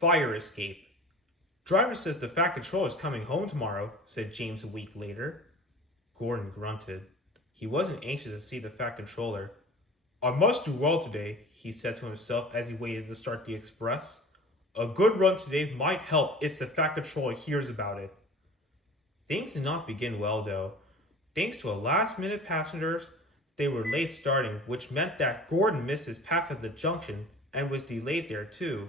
Fire escape. Driver says the Fat Controller is coming home tomorrow, said James a week later. Gordon grunted. He wasn't anxious to see the Fat Controller. I must do well today, he said to himself as he waited to start the express. A good run today might help if the Fat Controller hears about it. Things did not begin well, though. Thanks to a last-minute passengers, they were late starting, which meant that Gordon missed his path at the junction and was delayed there too.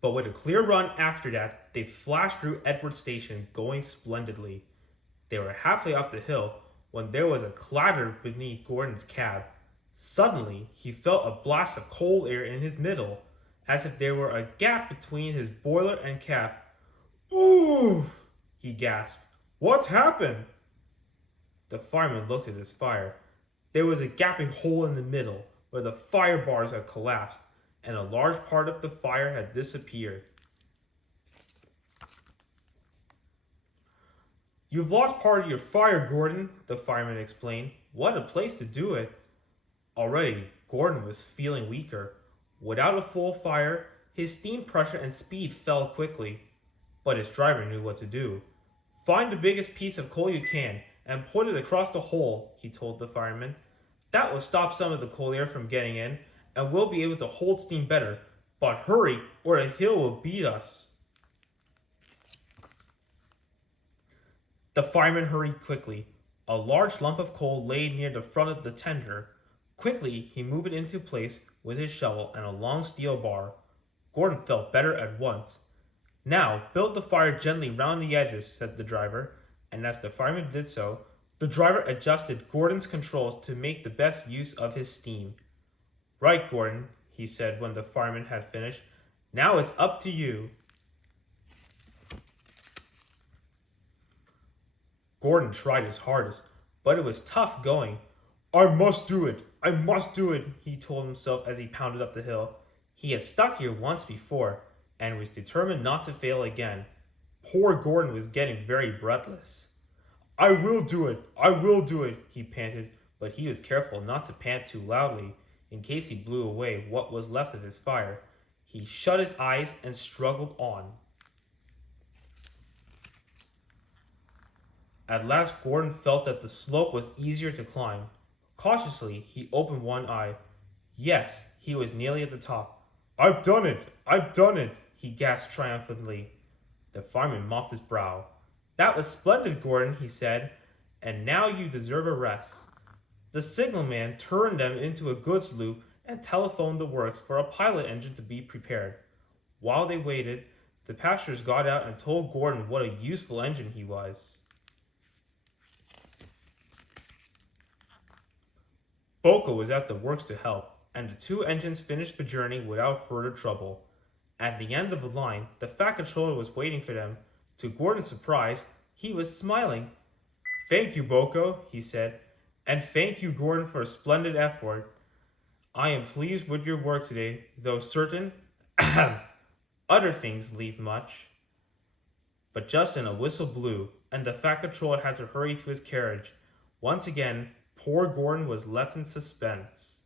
But with a clear run after that, they flashed through Edward Station, going splendidly. They were halfway up the hill when there was a clatter beneath Gordon's cab. Suddenly, he felt a blast of cold air in his middle, as if there were a gap between his boiler and cab. Ooh! He gasped. What's happened? The fireman looked at his fire. There was a gaping hole in the middle where the fire bars had collapsed, and a large part of the fire had disappeared. You've lost part of your fire, Gordon, the fireman explained. What a place to do it. Already, Gordon was feeling weaker. Without a full fire, his steam pressure and speed fell quickly. But his driver knew what to do. Find the biggest piece of coal you can and put it across the hole, he told the fireman. That will stop some of the cold air from getting in, and we'll be able to hold steam better. But hurry, or the hill will beat us. The fireman hurried quickly. A large lump of coal lay near the front of the tender. Quickly, he moved it into place with his shovel and a long steel bar. Gordon felt better at once. Now, build the fire gently round the edges, said the driver, and as the fireman did so, the driver adjusted Gordon's controls to make the best use of his steam. Right, Gordon, he said when the fireman had finished. Now it's up to you. Gordon tried his hardest, but it was tough going. I must do it, he told himself as he pounded up the hill. He had stuck here once before, and was determined not to fail again. Poor Gordon was getting very breathless. I will do it, he panted, but he was careful not to pant too loudly, in case he blew away what was left of his fire. He shut his eyes and struggled on. At last, Gordon felt that the slope was easier to climb. Cautiously, he opened one eye. Yes, he was nearly at the top. I've done it, he gasped triumphantly. The fireman mopped his brow. That was splendid, Gordon, he said, and now you deserve a rest. The signalman turned them into a goods loop and telephoned the works for a pilot engine to be prepared. While they waited, the passengers got out and told Gordon what a useful engine he was. Boko was at the works to help, and the two engines finished the journey without further trouble. At the end of the line, the Fat Controller was waiting for them. To Gordon's surprise, he was smiling. Thank you, Boko, he said, and thank you, Gordon, for a splendid effort. I am pleased with your work today, though certain other things leave much. But just then a whistle blew, and the Fat Controller had to hurry to his carriage. Once again, poor Gordon was left in suspense.